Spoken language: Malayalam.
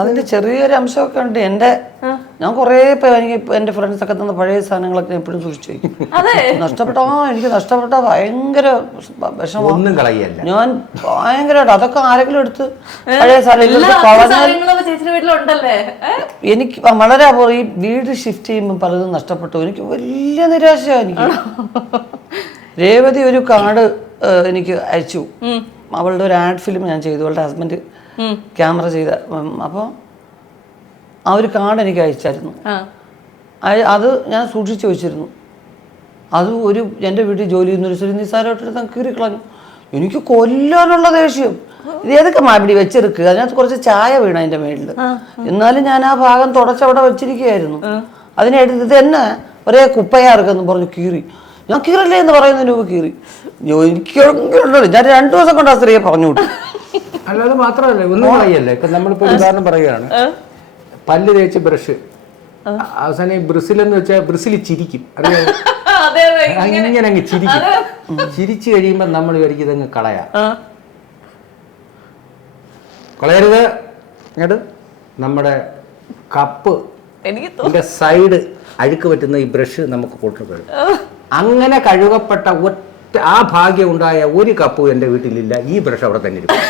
അതിന്റെ ചെറിയൊരു അംശമൊക്കെ ഉണ്ട്. ഞാൻ കുറേ എനിക്ക് എന്റെ ഫ്രണ്ട്സ് ഒക്കെ തന്ന പഴയ സാധനങ്ങളൊക്കെ എപ്പോഴും സൂക്ഷിച്ചു വയ്ക്കും. എനിക്ക് നഷ്ടപ്പെട്ട ഭയങ്കര ഒന്നും കളയല്ല. ഞാൻ ഭയങ്കരമായിട്ട് അതൊക്കെ ആരെങ്കിലും എടുത്ത് പഴയ എനിക്ക് വളരെ ഈ വീട് ഷിഫ്റ്റ് ചെയ്യുമ്പോൾ പലതും നഷ്ടപ്പെട്ടു. എനിക്ക് വലിയ നിരാശയാണ്. എനിക്ക് രേവതി ഒരു കാർഡ് എനിക്ക് അയച്ചു. അവളുടെ ഒരു ആഡ് ഫിലിം ഞാൻ ചെയ്തു. അവളുടെ ഹസ്ബൻഡ് ക്യാമറ ചെയ്ത. അപ്പോൾ ആ ഒരു കാർഡ് എനിക്ക് അയച്ചായിരുന്നു. അത് ഞാൻ സൂക്ഷിച്ചു വെച്ചിരുന്നു. അത് എൻ്റെ വീട്ടിൽ ജോലി ചെയ്യുന്നൊരു ശരി നിസ്സാരമായിട്ട് കീറിക്കളഞ്ഞു. എനിക്ക് കൊല്ലാനുള്ള ദേഷ്യം. ഇത് ഏതൊക്കെ മാപിടി വെച്ചെടുക്കുക. അതിനകത്ത് കുറച്ച് ചായ വീണ അതിൻ്റെ മേളിൽ. എന്നാലും ഞാൻ ആ ഭാഗം തുടച്ചവിടെ വെച്ചിരിക്കുകയായിരുന്നു. അതിനെടുത്ത് ഇത് തന്നെ ഒരേ കുപ്പയാർക്കെന്ന് പറഞ്ഞ് കീറി. ഞാൻ കീറല്ലേ എന്ന് പറയുന്നതിന് മുമ്പ് കീറി. എനിക്ക് ഞാൻ 2 ദിവസം കൊണ്ട് ആ സ്ത്രീയെ പറഞ്ഞു വിട്ടു. അല്ലാതെ മാത്രമല്ല, ഒന്നും കളയല്ല. ഇപ്പൊ നമ്മളിപ്പോ ഉദാഹരണം പറയുകയാണ്, പല്ല് തേച്ച് ബ്രഷ് അവസാനം ഈ ബ്രിസിൽ എന്ന് വെച്ചാൽ ബ്രിസിൽ ചിരിക്കും. അറിയാം, അങ്ങനെ അങ്ങ് ചിരിക്കും. ചിരിച്ചു കഴിയുമ്പോ നമ്മൾ വിചാരിക്കും ഇതങ്ങ് കളയരുത്. ഇങ്ങോട്ട് നമ്മുടെ കപ്പ് സൈഡ് അഴുക്ക് പറ്റുന്ന ഈ ബ്രഷ് നമുക്ക് കൊണ്ടുപോയി അങ്ങനെ കഴുകപ്പെട്ട ആ ഭാഗ്യം ഉണ്ടായ ഒരു കപ്പും എൻ്റെ വീട്ടിലില്ല. ഈ ബ്രഷ് അവിടെ തന്നെ ഇരിക്കും.